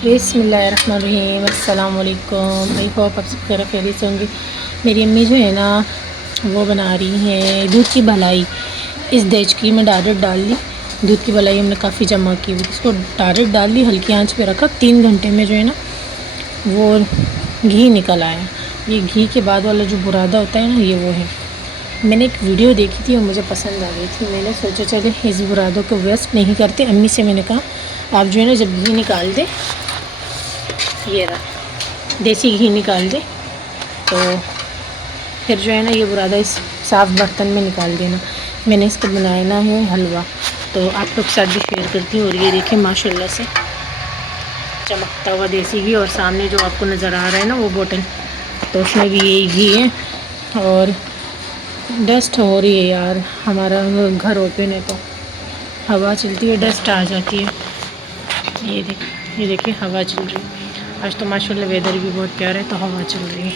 बिस्मिल्लाहिर्रहमानिर्रहीम, अस्सलाम वालेकुम। आई होप आप सब खैरियत से होंगे। मेरी अम्मी जो है ना वो बना रही हैं दूध की भलाई। इस देचकी में डायरेक्ट डाल दी दूध की भलाई, हमने काफ़ी जमा की हुई, इसको डायरेक्ट डाल दी, हल्की आंच पे रखा। 3 घंटे में जो है ना वो घी निकल आया। ये घी के बाद वाला जो बुरादा होता है ना, ये वो है। मैंने एक वीडियो देखी थी और मुझे पसंद आ गई थी। मैंने सोचा चले इस बुरादों को वेस्ट नहीं करते। अम्मी से मैंने कहा आप जो है ना जब घी निकाल दे, ये रहा देसी घी निकाल दे, तो फिर जो है ना ये बुरादा इस साफ़ बर्तन में निकाल देना। मैंने इसको बनाया ना है हलवा, तो आप लोग के साथ भी शेयर करती हूँ। और ये देखिए माशाल्लाह से चमकता हुआ देसी घी, और सामने जो आपको नज़र आ रहा है ना वो बोतल, तो उसमें भी यही घी है। और डस्ट हो रही है यार, हमारा घर ओपन है तो हवा चलती है, डस्ट आ जाती है। ये देखिए हवा चल रही है। आज तो माशाल्लाह वेदर भी बहुत प्यारा है, तो हवा चल रही है।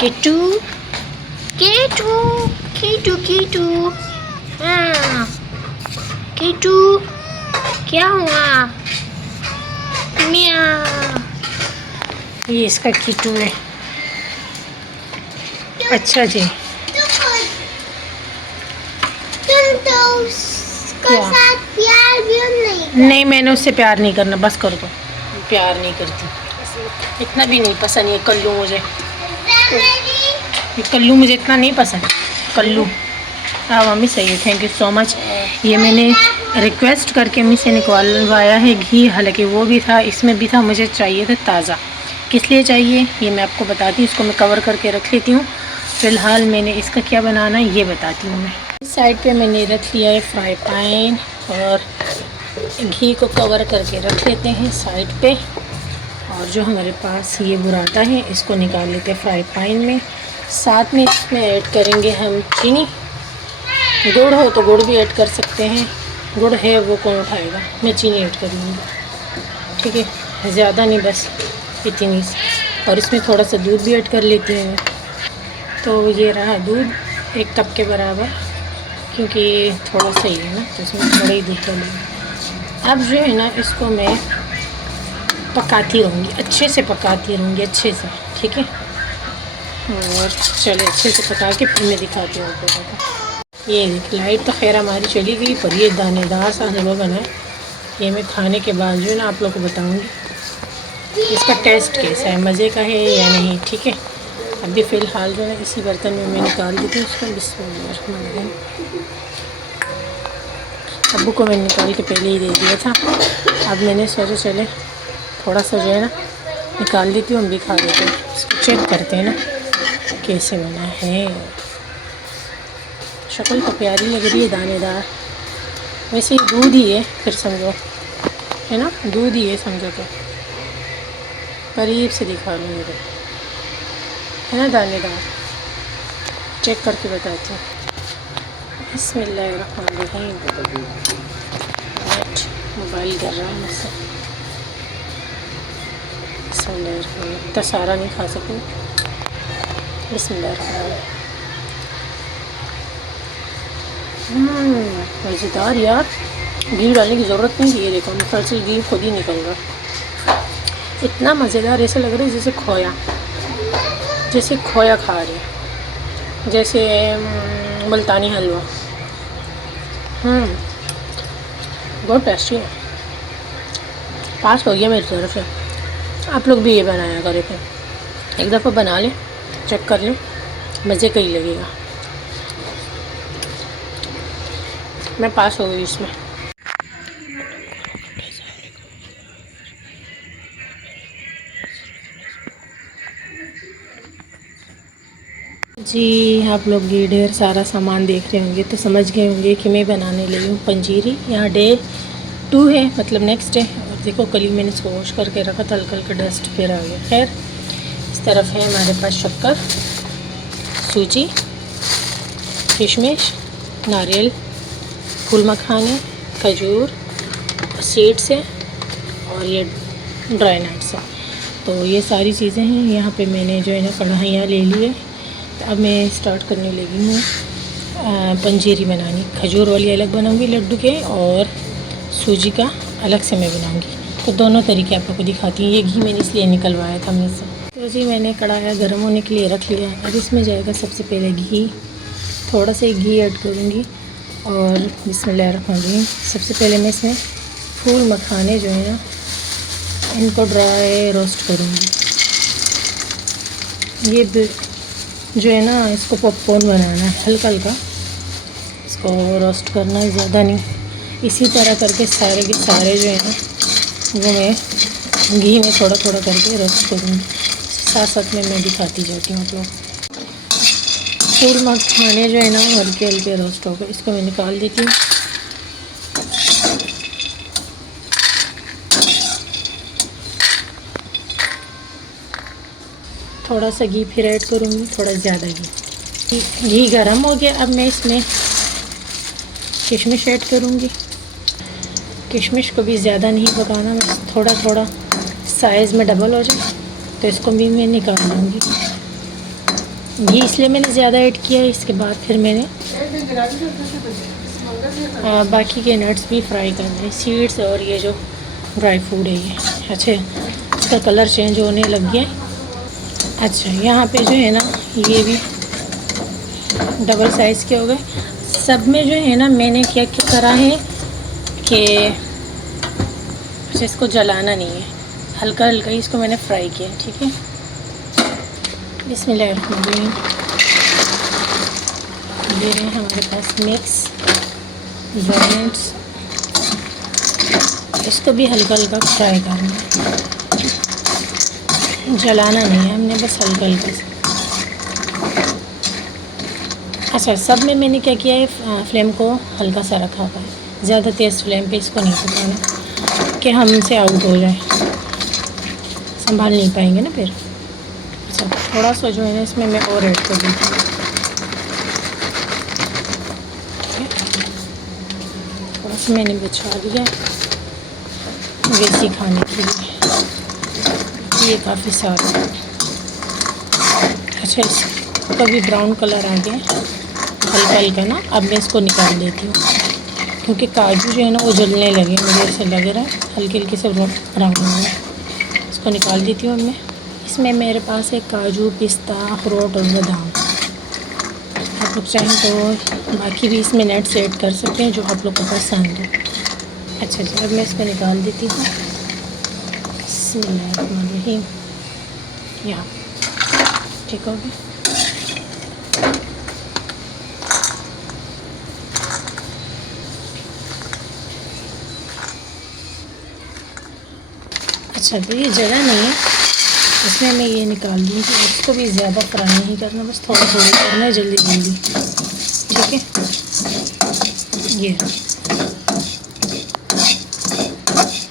केटू केटू केटू केटू हाँ केटू, क्या हुआ? म्याऊ। ये इसका केटू है। अच्छा जी, तुम तो उसके साथ प्यार भी नहीं, मैंने उससे प्यार नहीं करना, बस कर दो। प्यार नहीं करती, इतना भी नहीं पसंद ये कल्लू मुझे। ये कल्लू मुझे इतना नहीं पसंद, कल्लू। हाँ मम्मी सही है, थैंक यू सो मच। ये मैंने रिक्वेस्ट करके अम्मी से निकलवाया है घी, हालांकि वो भी था, इसमें भी था, मुझे चाहिए था ताज़ा। किस लिए चाहिए ये मैं आपको बताती हूँ। इसको मैं कवर करके रख लेती हूँ। फ़िलहाल मैंने इसका क्या बनाना है ये बताती हूँ मैं। इस साइड पे मैंने रख लिया है फ्राई पैन, और घी को कवर करके रख लेते हैं साइड पे। और जो हमारे पास ये बुरादा है इसको निकाल लेते हैं फ्राई पैन में। साथ में इसमें ऐड करेंगे हम चीनी। गुड़ हो तो गुड़ भी ऐड कर सकते हैं, गुड़ है वो कौन उठाएगा, मैं चीनी ऐड करूँगी, ठीक है, ज़्यादा नहीं, बस इतनी सी। और इसमें थोड़ा सा दूध भी ऐड कर लेती हूँ। तो ये रहा दूध 1 कप के बराबर, क्योंकि थोड़ा सा ही है ना, तो इसमें थोड़ा ही दूध डालूँगी। अब जो है ना इसको मैं पकाती रहूँगी, अच्छे से पकाती रहूँगी, अच्छे से, ठीक है। और चले अच्छे से पका के फिर मैं दिखाती हूँ आपको। ये लाइट तो खैर हमारी चली गई, पर ये दानेदार सा हलवा बना है। ये मैं खाने के बाद जो है ना आप लोग को बताऊँगी इसका टेस्ट कैसा है, मज़े का है या नहीं, ठीक है। अभी फ़िलहाल जो है इसी बर्तन में मैं निकाल देती हूँ उसको। बिस्मिल्लाह। अब्बू को मैंने निकाल के पहले ही दे दिया था। अब मैंने सोचा चले थोड़ा सा जो है ना निकाल देती हूँ, हम भी खा लेते हैं। इसको चेक करते हैं ना कैसे बना है। शक्ल तो प्यारी लग रही है, दानेदार। वैसे ही दूध ही है, फिर समझो है ना, दूध ही है समझो। तो करीब से दिखा लूँ, ये है ना दानेदार। चेक करके बताती हूँ। बिस्मिल्लाहिर्रहमानिर्रहीम। मोबाइल कर रहा है मुझसे। बिस्मिल्लाहिर्रहमानिर्रहीम। इतना सारा नहीं खा सकती। बिस्मिल्लाहिर्रहमानिर्रहीम। मज़ेदार यार, घी डालने की ज़रूरत नहीं है। ये देखो मुसलसल घी खुद ही निकल रहा। इतना मज़ेदार, ऐसा लग रहा है जैसे खोया खा रहे हैं, जैसे मुल्तानी हलवा। बहुत टेस्टी है। पास हो गया मेरी तरफ से। आप लोग भी ये बनाया करें, फिर एक दफ़ा बना लें, चेक कर लें, मज़े का ही लगेगा। मैं पास हो गई इसमें। जी आप लोग ये ढेर सारा सामान देख रहे होंगे तो समझ गए होंगे कि मैं बनाने लगी हूँ पंजीरी। यहाँ डे 2 है, मतलब नेक्स्ट डे। और देखो कल ही मैंने इसको वॉश करके रखा था, हल्का हल्का डस्ट फिर आ गया। खैर इस तरफ है हमारे पास शक्कर, सूजी, किशमिश, नारियल, फूल मखाने, खजूर, सीड्स है, और ये ड्राई नट्स है। तो ये सारी चीज़ें हैं। यहाँ पे मैंने जो है ना कढ़ाइयाँ ले ली है। तो अब मैं स्टार्ट करने लगी हूँ पंजीरी बनानी। खजूर वाली अलग बनाऊँगी लड्डू के, और सूजी का अलग से मैं बनाऊँगी। तो दोनों तरीके आप लोग को दिखाती हूँ। ये घी मैंने इसलिए निकलवाया था मेरे से। तो जी मैंने कढ़ाई गर्म होने के लिए रख लिया है। अब इसमें जाएगा सबसे पहले घी, थोड़ा सा घी ऐड करूँगी और बिस्मिल्लाहिर्रहमानिर्रहीम। सबसे पहले मैं इसमें फूल मखाने जो है ना इनको ड्राई रोस्ट करूँगी। ये जो है ना इसको पॉपकॉर्न बनाना है, हल्का हल्का इसको रोस्ट करना है, ज़्यादा नहीं। इसी तरह करके सारे के सारे जो है ना वो मैं घी में थोड़ा थोड़ा करके रोस्ट करूँगी। साथ साथ में मैं दिखाती जाती हूँ आप लोग। फूल मखाने जो है ना हल्के हल्के रोस्ट हो गए, इसको मैं निकाल देती हूँ। थोड़ा सा घी फिर ऐड करूँगी, थोड़ा ज़्यादा घी गरम हो गया। अब मैं इसमें किशमिश ऐड करूँगी। किशमिश को भी ज़्यादा नहीं पकाना, बस थोड़ा थोड़ा साइज़ में डबल हो जाए तो इसको भी मैं निकाल लूँगी। घी इसलिए मैंने ज़्यादा ऐड किया है। इसके बाद फिर मैंने बाकी के नट्स भी फ्राई करने हैं, सीड्स और ये जो ड्राई फ्रूट है ये। अच्छा इसका कलर चेंज होने लग गया है। अच्छा यहाँ पे जो है ना ये भी डबल साइज़ के हो गए। सब में जो है ना मैंने क्या क्या करा है कि इसको जलाना नहीं है, हल्का हल्का ही इसको मैंने फ्राई किया, ठीक है। बिस्मिल्लाहिर्रहमानिर्रहीम। ये रहे हमारे पास मिक्स वेजिटेबल्स, इसको भी हल्का हल्का फ्राई करना है, जलाना नहीं है हमने, बस हल्का हल्का से। अच्छा सब में मैंने क्या किया है, फ्लेम को हल्का सा रखा हुआ है, ज़्यादा तेज़ फ्लेम पे इसको नहीं पकाना कि हमसे आउट हो जाए, संभाल नहीं पाएंगे ना फिर। अच्छा थोड़ा सा जो है ना इसमें मैं और ऐड कर देती हूँ, थोड़ा सा मैंने बिछा दिया वैसी खाने के लिए, ये काफ़ी सारा। अच्छा इसका भी ब्राउन कलर आ गया हल्का हल्का ना। अब मैं इसको निकाल देती हूँ क्योंकि काजू जो है ना वो जलने लगे, मुझे ऐसे लग रहा है हल्के हल्के से ब्राउन हो गए। इसको निकाल देती हूँ मैं। इसमें मेरे पास है काजू, पिस्ता, अखरोट और बादाम। आप लोग चाहें तो बाकी भी इसमें नट्स ऐड कर सकते हैं जो आप लोग को पसंद हो। अच्छा जी अब मैं इसको निकाल देती हूँ। बिस्मिल्लाहिर्रहमानिर्रहीम। यहाँ ठीक हो गया। अच्छा तो ये जगह नहीं है, इसमें मैं ये निकाल दूँगी। इसको भी ज़्यादा फ्राई नहीं करना, बस थोड़ा थोड़ा करना है जल्दी जल्दी, ठीक है। ये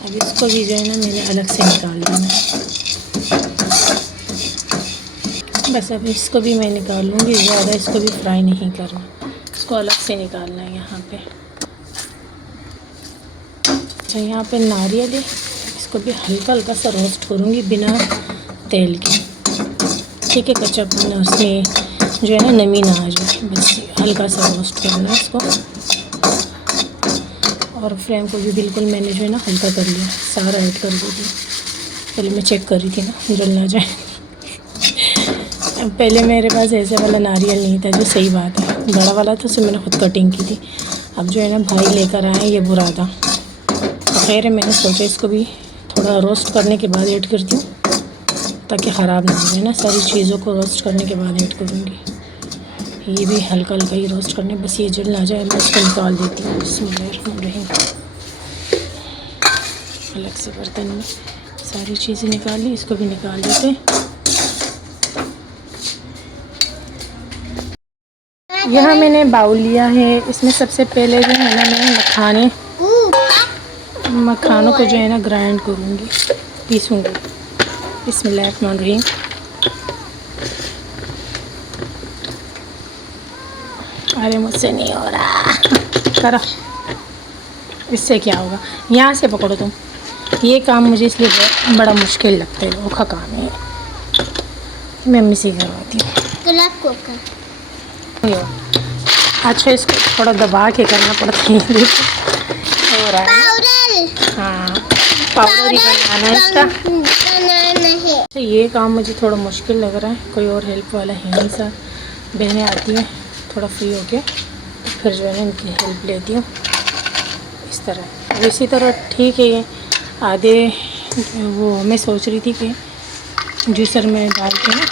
अब इसको भी जो है ना मैंने अलग से निकाल देना, बस अब इसको भी मैं निकाल लूँगी। ज़्यादा इसको भी फ्राई नहीं करना, इसको अलग से निकालना है यहाँ पे। अच्छा यहाँ पे नारियल है, इसको भी हल्का हल्का सा रोस्ट करूँगी बिना तेल के, ठीक है। कच्चापन उसमें जो है ना नमी ना आ जाए, बस हल्का सा रोस्ट करना है इसको। और फ्लेम को भी बिल्कुल मैंने जो है ना हल्का कर लिया, सारा ऐड कर देती। पहले मैं चेक कर रही थी ना जल ना जाए। पहले मेरे पास ऐसे वाला नारियल नहीं था, जो सही बात है, बड़ा वाला था, उसे मैंने खुद कटिंग की थी। अब जो है ना भाई लेकर आए, ये बुरा था। खैर है मैंने सोचा इसको भी थोड़ा रोस्ट करने के बाद ऐड करती हूँ ताकि ख़राब ना हो जाए ना। सारी चीज़ों को रोस्ट करने के बाद ऐड करूँगी। ये भी हल्का हल्का ही रोस्ट करने, बस ये जल ना जाए। मैं इसको निकाल देती हूँ। बिस्मिल्लाहिर्रहमानिर्रहीम। अलग से बर्तन में सारी चीज़ें निकाल ली, इसको भी निकाल देते हैं। यहाँ मैंने बाउल लिया है, इसमें सबसे पहले जो है ना मैं मखानों को जो है ना ग्राइंड करूँगी, पीसूँगी। बिस्मिल्लाहिर्रहमानिर्रहीम। अरे मुझसे नहीं हो रहा, करो। इससे क्या होगा, यहाँ से पकड़ो तुम। ये काम मुझे इसलिए बड़ा मुश्किल लगता है, औखा काम है। मैं मम्मी से करवाती हूँ। अच्छा इसको थोड़ा दबा के करना पड़ता है। हो रहा है हाँ, पाउडर ही बनाना है इसका। बनाना है। तो ये काम मुझे थोड़ा मुश्किल लग रहा है, कोई और हेल्प वाला है नहीं सर। बहनें आती हैं थोड़ा फ्री होके, फिर जो है ना इनकी हेल्प लेती हूँ इस तरह। अब इसी तरह ठीक है ये आधे, वो मैं सोच रही थी कि जूसर में डाल के ना,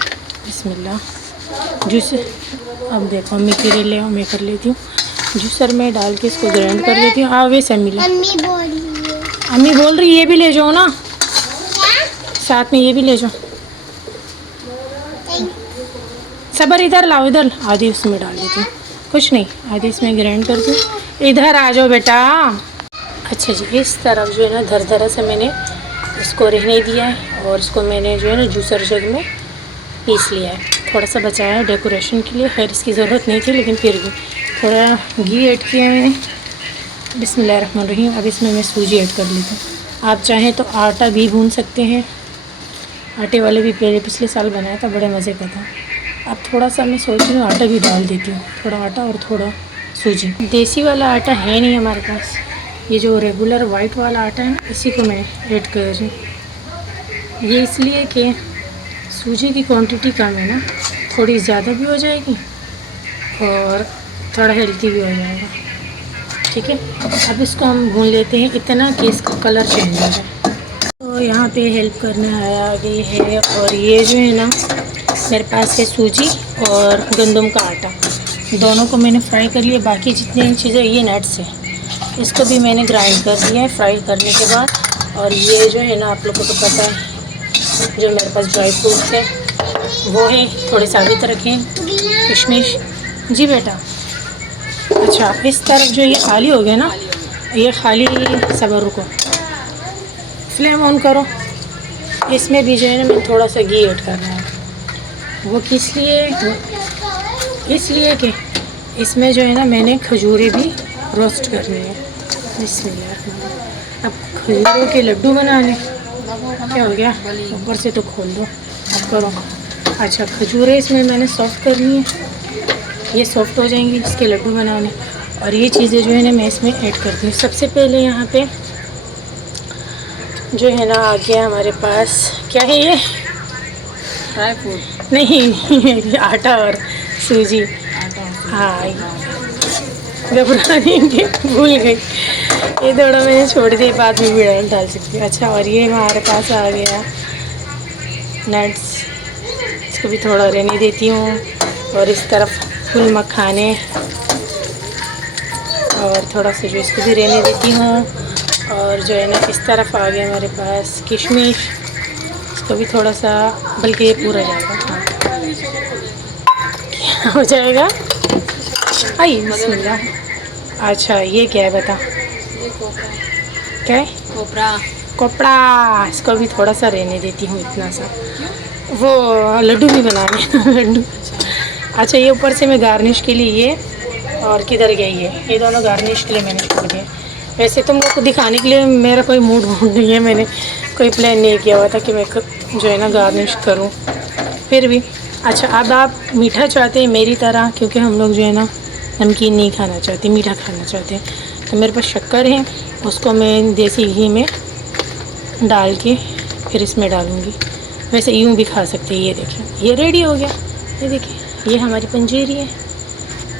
बिस्मिल्लाह जूस, अब देखो अम्मी कीड़े ले मैं कर लेती हूँ, जूसर में डाल के इसको ग्राइंड कर लेती हूँ। वैसे मिला मम्मी बोल रही है। अम्मी बोल रही ये भी ले जाओ ना, क्या? साथ में ये भी ले जाओ। सबर इधर लाओ, इधर आधी उसमें डाल देती हूँ, कुछ नहीं आधी इसमें ग्राइंड कर दूँ। इधर आ जाओ बेटा। अच्छा जी, इस तरफ जो है ना धर से मैंने इसको रहने दिया है और इसको मैंने जो है ना जूसर जग में पीस लिया है। थोड़ा सा बचाया है डेकोरेशन के लिए, खैर इसकी ज़रूरत नहीं थी लेकिन फिर भी थोड़ा घी ऐड किया है मैंने। बिस्मिल्लाहिर्रहमानिर्रहीम। अब इसमें मैं सूजी ऐड कर लेती हूँ। आप चाहें तो आटा भी भून सकते हैं, आटे वाले भी पिछले साल बनाया था, बड़े मज़े का था। अब थोड़ा सा मैं सोच रही हूँ आटा भी डाल देती हूँ, थोड़ा आटा और थोड़ा सूजी। देसी वाला आटा है नहीं हमारे पास, ये जो रेगुलर वाइट वाला आटा है ना, इसी को मैं ऐड कर रही हूँ। ये इसलिए कि सूजी की क्वांटिटी कम है ना, थोड़ी ज़्यादा भी हो जाएगी और थोड़ा हेल्दी भी हो जाएगा। ठीक है, अब इसको हम भून लेते हैं इतना कि इसका कलर चेंज हो जाए। तो यहाँ पे हेल्प करने आ गई है, और ये जो है ना मेरे पास है सूजी और गंदम का आटा, दोनों को मैंने फ्राई कर लिया। बाकी जितनी चीज़ें, ये नट्स है, इसको भी मैंने ग्राइंड कर दिया है फ्राई करने के बाद। और ये जो है ना आप लोगों को तो पता है, जो मेरे पास ड्राई फ्रूट्स है वो है, थोड़े साबित रखें, किशमिश। जी बेटा। अच्छा, इस तरफ जो ये खाली हो गया ना, ये खाली, सबर रुको, फ्लेम ऑन करो। इसमें भी जो है ना मैं थोड़ा सा घी ऐड कर रहा हूँ। वो किस लिए, इसलिए कि इसमें जो है ना मैंने खजूरें भी रोस्ट करनी है। बिस्मिल्लाह। अब खजूरों के लड्डू बनाने, क्या हो गया, ऊपर से तो खोल दो, अब करो। अच्छा, खजूरें इसमें मैंने सॉफ्ट करनी है, ये सॉफ्ट हो जाएंगी इसके लड्डू बनाने। और ये चीज़ें जो है ना मैं इसमें ऐड करती हूँ। सबसे पहले यहाँ पे जो है ना आ गया हमारे पास, क्या है ये, ड्राई फ्रूट नहीं आटा और सूजी। हाँ, घबराने के भूल गई, ये थोड़ा मैंने छोड़ दिया, बाद में भी डाल सकती हूँ। अच्छा, और ये हमारे पास आ गया नट्स, इसको भी थोड़ा रहने देती हूँ। और इस तरफ फुल मखाने, और थोड़ा सा जो इसको भी रहने देती हूँ। और जो है ना इस तरफ आ गया हमारे पास किशमिश, इसको भी थोड़ा सा, बल्कि ये पूरा जाएगा। हाँ, क्या हो जाएगा, आई बिस्मिल्लाह। अच्छा, ये क्या है बता, क्या है, कोपड़ा, इसको भी थोड़ा सा रहने देती हूँ, इतना सा। वो लड्डू भी बनाने लड्डू। अच्छा, ये ऊपर से मैं गार्निश के लिए ये, और किधर गया ये दोनों गार्निश के लिए मैंने छोड़ दिया। वैसे तुम लोग को दिखाने के लिए मेरा कोई मूड नहीं है, मैंने कोई प्लान नहीं किया हुआ था कि मैं जो है ना गार्निश करूं, फिर भी। अच्छा, अब आप मीठा चाहते हैं मेरी तरह, क्योंकि हम लोग जो है ना नमकीन नहीं खाना चाहते, मीठा खाना चाहते हैं, तो मेरे पास शक्कर है, उसको मैं देसी घी में डाल के फिर इसमें डालूँगी। वैसे यूँ भी खा सकते हैं। ये देखिए, ये रेडी हो गया, ये देखिए, ये हमारी पंजीरी है।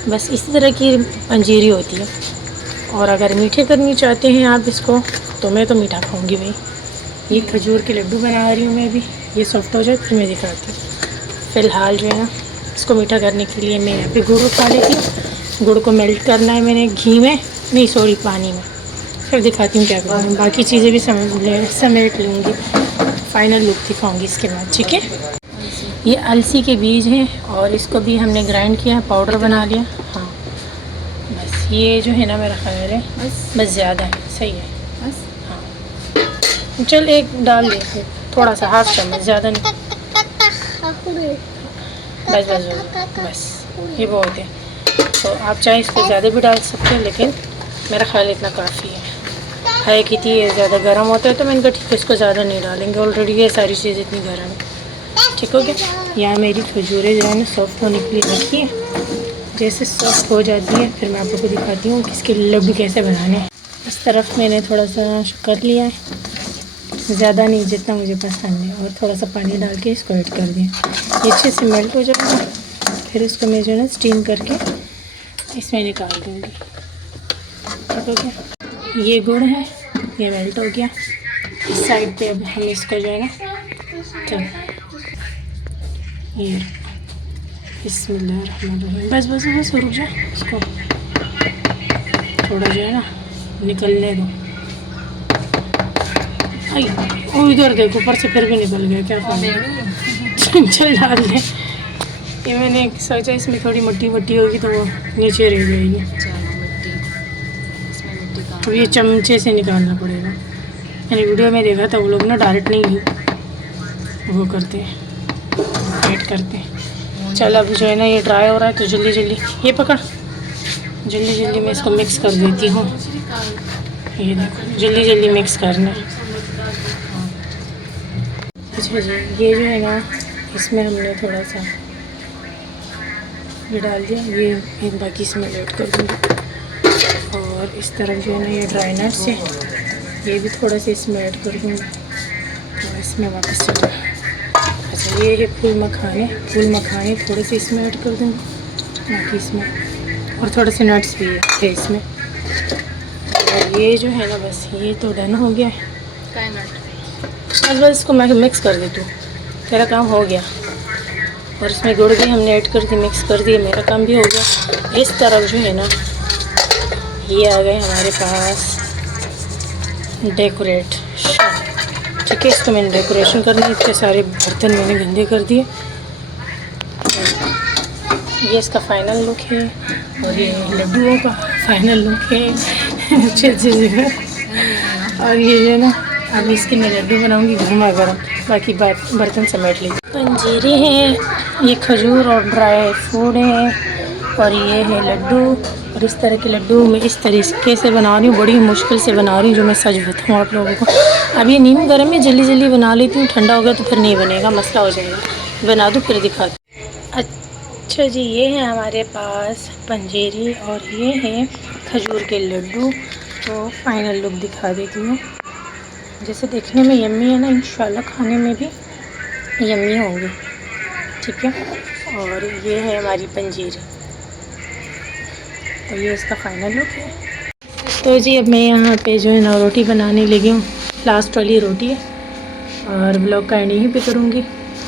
बस इसी तरह की पंजीरी होती है। और अगर मीठे करनी चाहते हैं आप इसको, तो मैं तो मीठा खाऊंगी भाई। ये खजूर के लड्डू बना रही हूँ मैं अभी, ये सॉफ्ट हो जाए फिर मैं दिखाती हूँ। फ़िलहाल जो है ना इसको मीठा करने के लिए मैं यहाँ पे गुड़ उठा लेती हूँ। गुड़ को मेल्ट करना है मैंने घी में, नहीं सॉरी पानी में, फिर दिखाती हूँ क्या करूँ। बाकी चीज़ें भी समेट लूँगी, फाइनल लुक दिखाऊँगी इसके बाद। ठीक है, ये अलसी के बीज हैं और इसको भी हमने ग्राइंड किया, पाउडर बना लिया। हाँ, बस ये जो है ना मेरा ख्याल है बस ज़्यादा है, सही है बस। हाँ, चल एक डाल दे, थोड़ा सा, हाफ चम्मच, ज़्यादा नहीं, बस बस बस बस, ये बहुत है। तो आप चाहे इसको ज़्यादा भी डाल सकते हैं, लेकिन मेरा ख्याल इतना काफ़ी है कि ये ज़्यादा गर्म होता है, तो मैंने कहा ठीक है इसको ज़्यादा नहीं डालेंगे, ऑलरेडी ये सारी चीज़ इतनी गर्म है। ठीक हो गया। यहाँ मेरी खजूरें जो है ना सॉफ्ट होने के लिए रखी है, जैसे सॉफ्ट हो जाती है फिर मैं आप लोग को दिखाती हूँ कि इसके लड्डू कैसे बनाने हैं। इस तरफ मैंने थोड़ा सा शक्कर लिया है ज़्यादा नहीं, जितना मुझे पसंद है। और थोड़ा सा पानी डाल के इसको ऐड कर दिया। ये अच्छे से मेल्ट हो जाएगा। फिर इसको मैं जो है ना स्टीम करके इसमें निकाल दूँगी। ठीक हो गया। ये गुड़ है, ये मेल्ट हो गया। इस साइड पे अब हम इसको जो है ना, चलो ये बिस्मिल्लाहिर्रहमानिर्रहीम, बस बस बस रुक जा, इसको थोड़ा जो है ना निकलने दो। आई ओ इधर देखो, ऊपर से फिर भी निकल गया, क्या फायदा। चल डाल दे। ये मैंने सोचा इसमें थोड़ी मिट्टी वट्टी होगी तो वो नीचे रह जाएगी। अब ये चमचे से निकालना पड़ेगा। मैंने वीडियो में देखा था वो लोग ना डायरेक्ट नहीं वो करते हैं, ऐड करते हैं। चल अब जो है ना ये ड्राई हो रहा है तो जल्दी जल्दी ये पकड़, जल्दी जल्दी मैं इसको मिक्स कर देती हूँ। ये देखो जल्दी जल्दी मिक्स करना है। अच्छा जी, ये जो है ना इसमें हमने थोड़ा सा ये डाल दिया, ये बाकी इसमें ऐड कर दूँगी। और इस तरफ जो है ना ये ड्राई नट्स है, ये भी थोड़ा सा इसमें ऐड कर दूँगी और इसमें वापस चला। अच्छा ये है फूल मखाने थोड़े से इसमें ऐड कर दूँगी, बाकी इसमें और थोड़े से नट्स भी है इसमें। और ये जो है ना बस ये तो डन हो गया है। बस इसको मैं मिक्स कर देती हूँ, तेरा काम हो गया। और इसमें गुड़ भी हमने ऐड कर दी, मिक्स कर दिए, मेरा काम भी हो गया। इस तरफ जो है ना ये आ गए हमारे पास डेकोरेट। ठीक है, इसको मैंने डेकोरेशन करना, इतने सारे बर्तन मैंने गंदे कर दिए। ये इसका फाइनल लुक है और ये लड्डुओं का फाइनल लुक है। अच्छे जगह। और ये जो है ना अब इसके मैं लड्डू बनाऊंगी गर्मा गर्म, बाकी बर्तन समेट लीजिए। पंजीरी है, ये खजूर और ड्राई फ्रूट है, और ये है लड्डू। और इस तरह के लड्डू मैं इस तरीके से बना रही हूँ, बड़ी मुश्किल से बना रही हूँ, जो मैं सच बताऊँ आप लोगों को। अब ये नीम गर्म है, जल्दी जल्दी बना लेती हूँ, ठंडा हो गया तो फिर नहीं बनेगा, मसला हो जाएगा। बना दूँ फिर दिखा दूँ। अच्छा जी, ये है हमारे पास पंजीरी और ये है खजूर के लड्डू। तो फाइनल लुक दिखा देती हूँ। जैसे देखने में यम्मी है ना, इंशाल्लाह खाने में भी यम्मी होंगे। ठीक है, और ये है हमारी पंजीरी। तो ये इसका फाइनल लुक है। तो जी अब मैं यहाँ पे जो है ना रोटी बनाने लगी हूँ, लास्ट वाली रोटी है, और ब्लॉग का एंड यहीं पे करूँगी।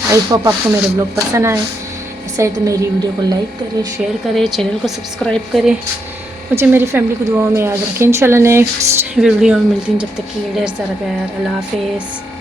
आई होप आपको मेरे ब्लॉग पसंद आए। ऐसा है तो मेरी वीडियो को लाइक करें, शेयर करें, चैनल को सब्सक्राइब करें, मुझे मेरी फैमिली को दुआओं में याद रखें। इंशाल्लाह नेक्स्ट वीडियो में मिलती हूँ। जब तक कि ढेर सारा प्यार। अल्लाह हाफिज़।